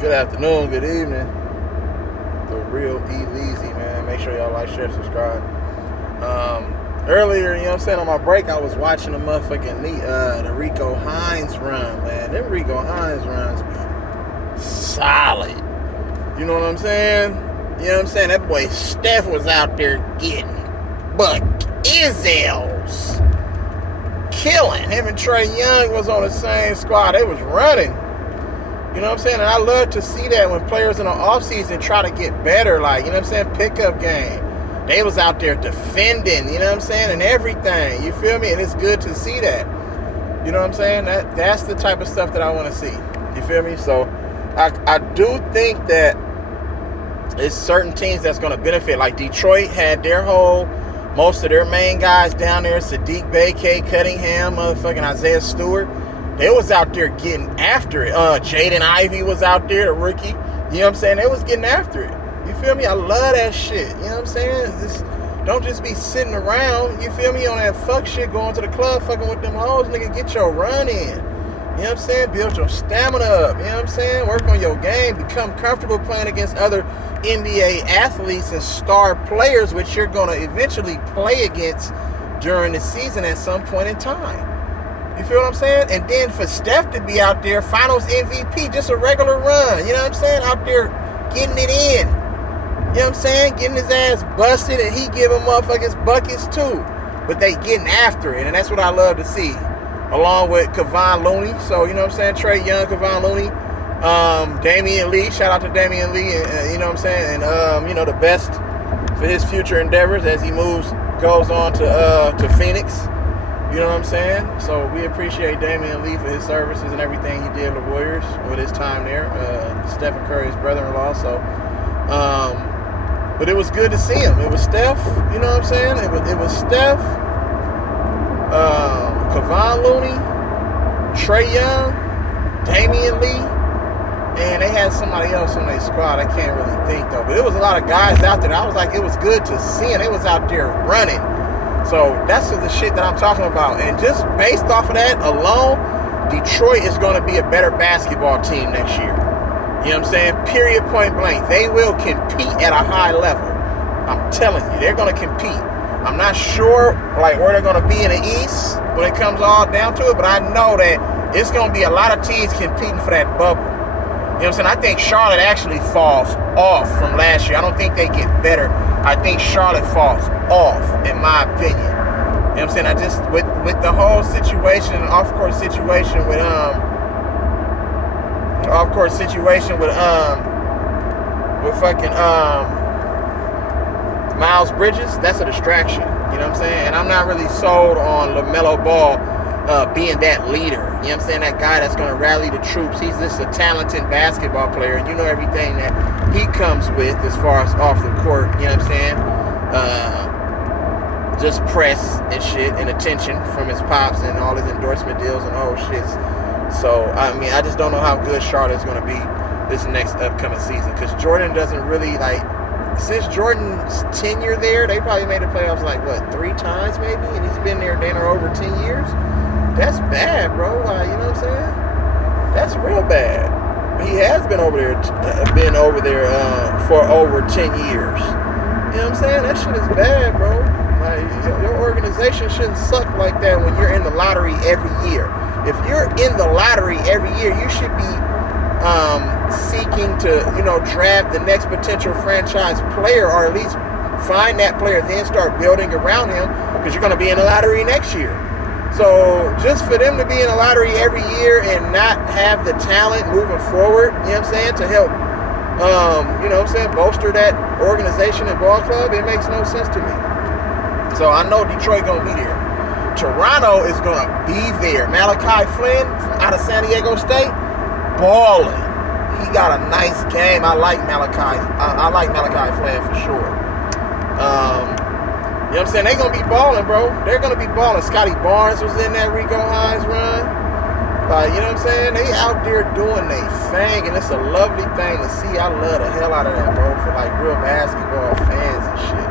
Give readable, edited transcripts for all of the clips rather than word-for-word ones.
Good afternoon, good evening. The real E-Leezy, man. Make sure y'all like, share, subscribe. Earlier, you know what I'm saying, on my break, I was watching the motherfucking the Rico Hines run, man. Them Rico Hines runs be solid. You know what I'm saying? You know what I'm saying? That boy Steph was out there getting Izels. Killing. Him and Trae Young was on the same squad. They was running. You know what I'm saying? And I love to see that when players in the offseason try to get better, like, you know what I'm saying, pickup game. They was out there defending, you know what I'm saying, and everything. You feel me? And it's good to see that. You know what I'm saying? That's the type of stuff that I want to see. You feel me? So I do think that it's certain teams that's going to benefit. Like Detroit had most of their main guys down there, Sadiq Bey, Cade Cunningham, motherfucking Isaiah Stewart. They was out there getting after it. Jaden Ivey was out there, the rookie. You know what I'm saying? They was getting after it. You feel me? I love that shit. You know what I'm saying? Don't just be sitting around, you feel me, on that fuck shit, going to the club, fucking with them hoes, nigga. Get your run in. You know what I'm saying? Build your stamina up. You know what I'm saying? Work on your game. Become comfortable playing against other NBA athletes and star players, which you're going to eventually play against during the season at some point in time. You feel what I'm saying? And then for Steph to be out there, finals MVP, just a regular run. You know what I'm saying? Out there getting it in. You know what I'm saying? Getting his ass busted, and he giving motherfuckers buckets too. But they getting after it, and that's what I love to see. Along with Kevon Looney. So, you know what I'm saying? Trae Young, Kevon Looney, Damian Lee. Shout out to Damian Lee, and, you know what I'm saying? And, you know, the best for his future endeavors as he goes on to Phoenix. You know what I'm saying? So we appreciate Damian Lee for his services and everything he did with the Warriors with his time there. Stephen Curry's brother-in-law. So, but it was good to see him. It was Steph. You know what I'm saying? It was Steph, Kevon Looney, Trae Young, Damian Lee, and they had somebody else on their squad. I can't really think though. But it was a lot of guys out there. I was like, it was good to see, and they was out there running. So that's the shit that I'm talking about. And just based off of that alone, Detroit is going to be a better basketball team next year. You know what I'm saying? Period, point blank. They will compete at a high level. I'm telling you, they're going to compete. I'm not sure like where they're going to be in the East when it comes all down to it, but I know that it's going to be a lot of teams competing for that bubble. You know what I'm saying? I think Charlotte actually falls off from last year. I don't think they get better. I think Charlotte falls off, in my opinion. You know what I'm saying? I just, with the whole situation, off-court situation with fucking Miles Bridges, that's a distraction. You know what I'm saying? And I'm not really sold on LaMelo Ball being that leader. You know what I'm saying? That guy that's going to rally the troops. He's just a talented basketball player, and you know everything that he comes with as far as off the court. You know what I'm saying? Just press and shit and attention from his pops and all his endorsement deals and all shit. So, I mean, I just don't know how good Charlotte's going to be this next upcoming season, because Jordan doesn't really, like, since Jordan's tenure there, they probably made the playoffs like, what, 3 times maybe? And he's been there over 10 years? That's bad, bro. Like, you know what I'm saying? That's real bad. He has been over there for over 10 years. You know what I'm saying? That shit is bad, bro. Like, your organization shouldn't suck like that when you're in the lottery every year. If you're in the lottery every year, you should be seeking to, you know, draft the next potential franchise player, or at least find that player, then start building around him, because you're going to be in the lottery next year. So just for them to be in the lottery every year and not have the talent moving forward, you know what I'm saying, to help, you know what I'm saying, bolster that organization and ball club, it makes no sense to me. So I know Detroit going to be there. Toronto is going to be there. Malachi Flynn from out of San Diego State, balling. He got a nice game. I like Malachi. I like Malachi Flynn for sure. You know what I'm saying? They're going to be balling, bro. They're going to be balling. Scotty Barnes was in that Rico Hines run. Like, you know what I'm saying? They out there doing their thing, and it's a lovely thing to see. I love the hell out of that, bro, for like real basketball fans and shit.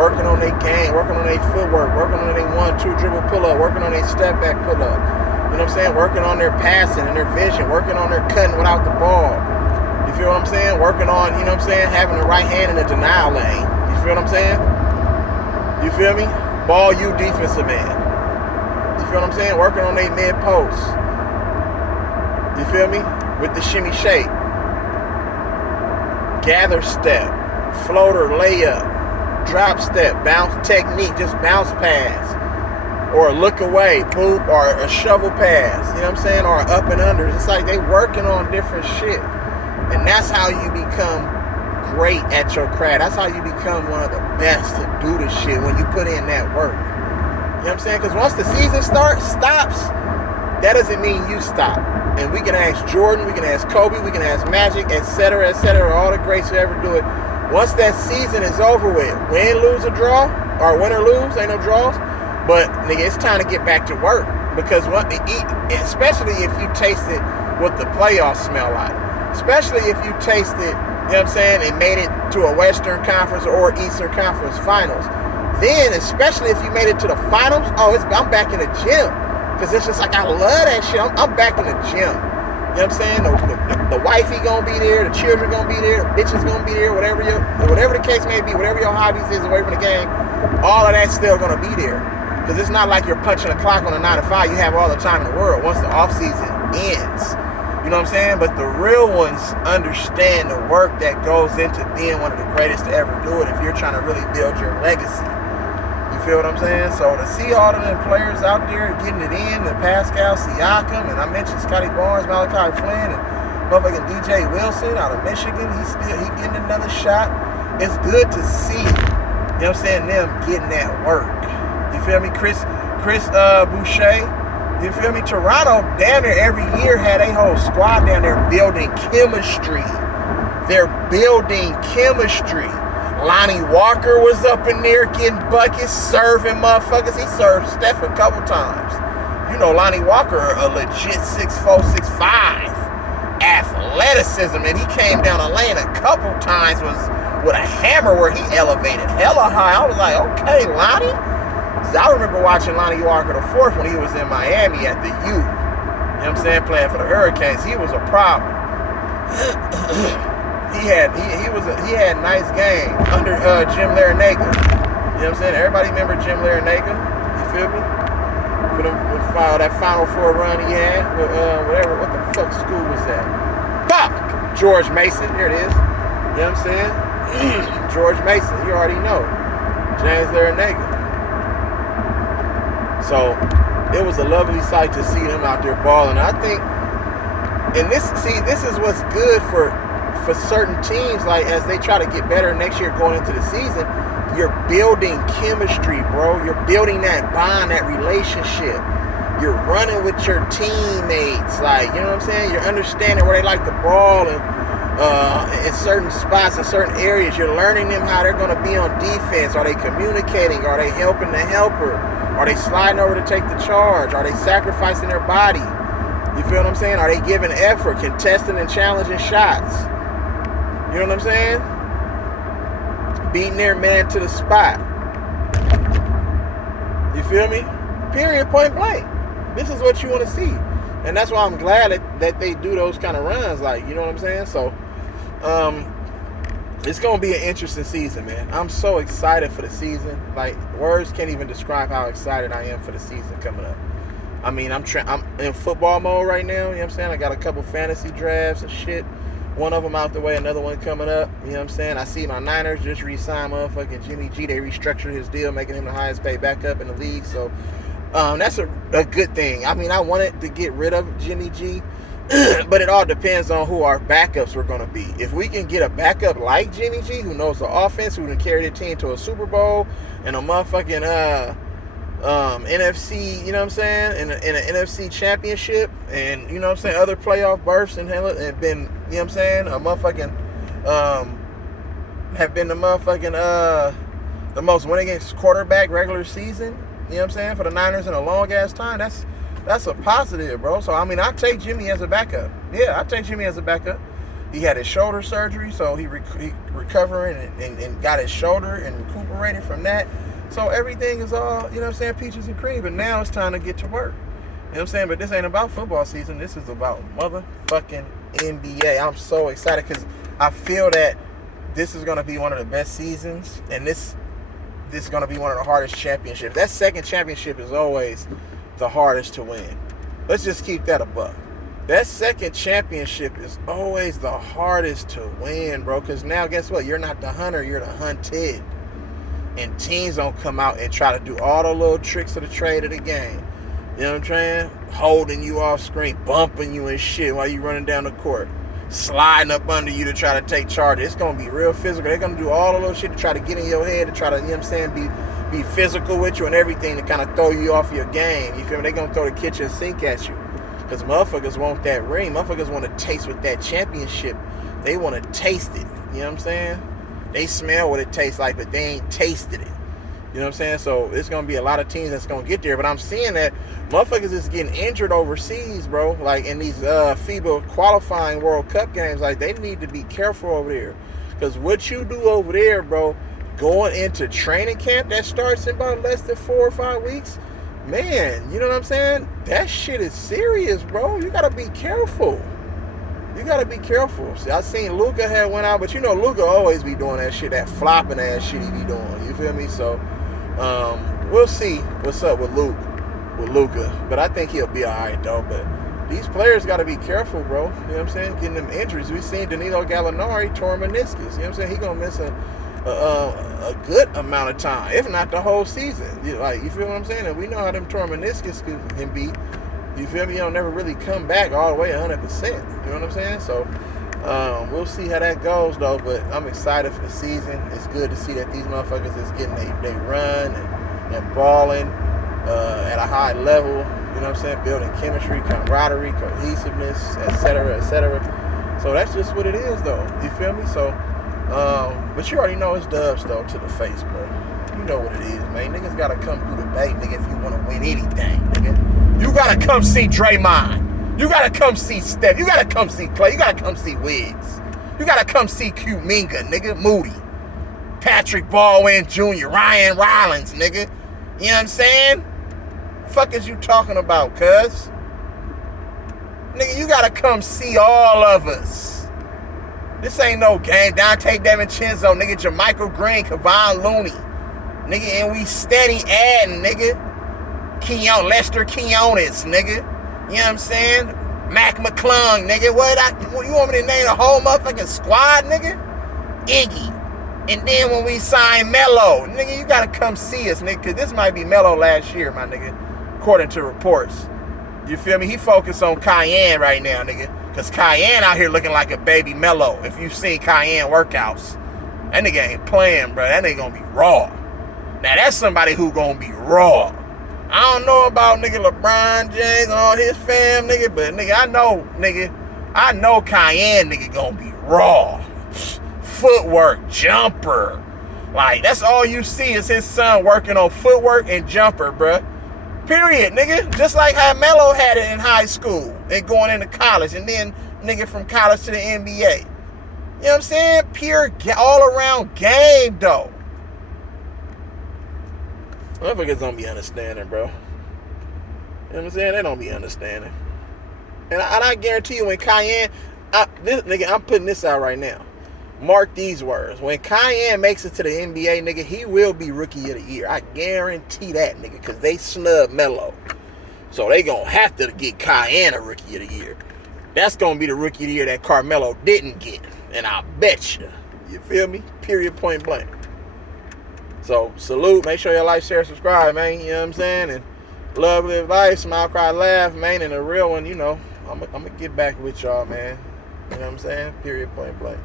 Working on their game, working on their footwork, working on their 1-2 dribble pull-up, working on their step-back pull-up. You know what I'm saying? Working on their passing and their vision, working on their cutting without the ball. You feel what I'm saying? Working on, you know what I'm saying, having the right hand in the denial lane. You feel what I'm saying? You feel me? Ball you defensive man. You feel what I'm saying? Working on their mid post. You feel me? With the shimmy shake. Gather step. Floater layup. Drop step. Bounce technique. Just bounce pass. Or a look away. Boop. Or a shovel pass. You know what I'm saying? Or up and under. It's like they working on different shit. And that's how you become great at your craft. That's how you become one of the best to do this shit, when you put in that work. You know what I'm saying? Because once the season stops, that doesn't mean you stop. And we can ask Jordan, we can ask Kobe, we can ask Magic, etc., all the greats who ever do it. Once that season is over with, win, lose, or draw, or win or lose, ain't no draws, but nigga, it's time to get back to work. Because what to eat, especially if you tasted what the playoffs smell like, especially if you tasted, you know what I'm saying, and made it to a Western Conference or Eastern Conference Finals. Then, especially if you made it to the finals, I'm back in the gym. Because it's just like, I love that shit. I'm back in the gym. You know what I'm saying? The wifey gonna be there, the children gonna be there, the bitches gonna be there, whatever the case may be, whatever your hobbies is away from the game, all of that's still gonna be there. Because it's not like you're punching a clock on a 9 to 5. You have all the time in the world once the off season ends. You know what I'm saying? But the real ones understand the work that goes into being one of the greatest to ever do it if you're trying to really build your legacy. You feel what I'm saying? So to see all of them players out there getting it in, the Pascal Siakam, and I mentioned Scotty Barnes, Malachi Flynn, and motherfucking DJ Wilson out of Michigan, he getting another shot. It's good to see, you know what I'm saying, them getting that work. You feel me? Chris Boucher. You feel me? Toronto, damn near every year had a whole squad down there building chemistry. They're building chemistry. Lonnie Walker was up in there getting buckets, serving motherfuckers. He served Steph a couple times. You know, Lonnie Walker, a legit 6'4", 6'5", athleticism, and he came down the lane a couple times with a hammer where he elevated hella high. I was like, okay, Lonnie. I remember watching Lonnie Walker the fourth when he was in Miami at the U. You know what I'm saying? Playing for the Hurricanes. He was a problem. he had nice game under Jim Larinaga. You know what I'm saying? Everybody remember Jim Larinaga? You feel me? With that Final Four run he had. With, what the fuck school was that? Fuck! George Mason. Here it is. You know what I'm saying? George Mason. You already know. James Larinaga. So it was a lovely sight to see them out there balling. I think, and this is what's good for certain teams, like as they try to get better next year going into the season. You're building chemistry, bro. You're building that bond, that relationship. You're running with your teammates, like, you know what I'm saying? You're understanding where they like the ball and in certain spots, in certain areas. You're learning them how they're going to be on defense. Are they communicating? Are they helping the helper? Are they sliding over to take the charge? Are they sacrificing their body? You feel what I'm saying? Are they giving effort, contesting and challenging shots? You know what I'm saying? Beating their man to the spot. You feel me? Period, point blank. This is what you want to see. And that's why I'm glad that they do those kind of runs. Like, you know what I'm saying? So, it's going to be an interesting season, man. I'm so excited for the season. Like, words can't even describe how excited I am for the season coming up. I mean, I'm in football mode right now. You know what I'm saying? I got a couple fantasy drafts and shit. One of them out the way, another one coming up. You know what I'm saying? I see my Niners just re-signed motherfucking Jimmy G. They restructured his deal, making him the highest paid backup in the league. So, that's a good thing. I mean, I wanted to get rid of Jimmy G, but it all depends on who our backups were going to be. If we can get a backup like Jimmy G, who knows the offense, who can carry the team to a Super Bowl and a motherfucking NFC, you know what I'm saying, in an NFC championship, and, you know what I'm saying, other playoff berths and been, you know what I'm saying, a motherfucking, have been the motherfucking, the most winningest quarterback regular season, you know what I'm saying, for the Niners in a long ass time. That's a positive, bro. So, I mean, I take Jimmy as a backup. Yeah, I take Jimmy as a backup. He had his shoulder surgery, so he recovering and got his shoulder and recuperated from that. So everything is all, you know what I'm saying, peaches and cream. But now it's time to get to work. You know what I'm saying? But this ain't about football season. This is about motherfucking NBA. I'm so excited because I feel that this is going to be one of the best seasons, and this is going to be one of the hardest championships. That second championship is always the hardest to win. Let's just keep that a buck. That second championship is always the hardest to win, bro, because now guess what? You're not the hunter, you're the hunted. And teams don't come out and try to do all the little tricks of the trade of the game. You know what I'm saying? Holding you off screen, bumping you and shit while you running down the court, sliding up under you to try to take charge. It's going to be real physical. They're going to do all the little shit to try to get in your head, to try to, you know what I'm saying, be physical with you and everything to kind of throw you off your game. You feel me? They're going to throw the kitchen sink at you. Because motherfuckers want that ring. Motherfuckers want to taste with that championship. They want to taste it. You know what I'm saying? They smell what it tastes like, but they ain't tasted it. You know what I'm saying? So it's going to be a lot of teams that's going to get there. But I'm seeing that motherfuckers is getting injured overseas, bro. Like in these FIBA qualifying World Cup games. Like they need to be careful over there. Because what you do over there, bro, going into training camp that starts in about less than 4 or 5 weeks, man, you know what I'm saying? That shit is serious, bro. You got to be careful. You got to be careful. See, I seen Luka had went out, but you know Luka always be doing that shit, that flopping ass shit he be doing. You feel me? So, we'll see what's up with Luka. But I think he'll be all right, though. But these players got to be careful, bro. You know what I'm saying? Getting them injuries. We seen Danilo Gallinari tore meniscus. You know what I'm saying? He going to miss a good amount of time, if not the whole season. You feel what I'm saying? And we know how them torn meniscus can be. You feel me? You don't never really come back all the way 100%. You know what I'm saying? So we'll see how that goes, though. But I'm excited for the season. It's good to see that these motherfuckers is getting they run and balling at a high level. You know what I'm saying? Building chemistry, camaraderie, cohesiveness, etc., etc. So that's just what it is, though. You feel me? So, but you already know it's dubs, though, to the face, bro. You know what it is, man. Niggas gotta come through the bait, nigga, if you want to win anything, nigga. You gotta come see Draymond. You gotta come see Steph. You gotta come see Clay. You gotta come see Wiggs. You gotta come see Kuminga, nigga. Moody. Patrick Baldwin Jr. Ryan Rollins, nigga. You know what I'm saying? Fuck is you talking about, cuz? Nigga, you gotta come see all of us. This ain't no game. Dante DiVincenzo, nigga. Jermichael Green, Kevon Looney. Nigga, and we steady adding, nigga. Lester Quinones, nigga. You know what I'm saying? Mac McClung, nigga. You want me to name the whole motherfucking squad, nigga? Iggy. And then when we sign Melo, nigga, you gotta come see us, nigga, because this might be Melo last year, my nigga, according to reports. You feel me? He focused on Cayenne right now, nigga, because Cayenne out here looking like a baby Melo. If you've seen Cayenne workouts, that nigga ain't playing, bro. That nigga gonna be raw. Now, that's somebody who gonna be raw. I don't know about nigga LeBron James and all his fam, nigga, but nigga, I know Cayenne nigga gonna be raw. Footwork, jumper. Like, that's all you see is his son working on footwork and jumper, bruh. Period, nigga. Just like how Melo had it in high school and going into college, and then nigga from college to the NBA. You know what I'm saying? Pure all-around game, though. Motherfuckers don't be understanding, bro. You know what I'm saying? They don't be understanding. And I guarantee you when Cayenne, I'm putting this out right now. Mark these words. When Cayenne makes it to the NBA, nigga, he will be Rookie of the Year. I guarantee that, nigga, because they snubbed Melo. So they going to have to get Cayenne a Rookie of the Year. That's going to be the Rookie of the Year that Carmelo didn't get. And I bet you. You feel me? Period, point blank. So, salute. Make sure you like, share, subscribe, man. You know what I'm saying? And love, live life, smile, cry, laugh, man. And a real one, you know, I'm going to get back with y'all, man. You know what I'm saying? Period, point blank.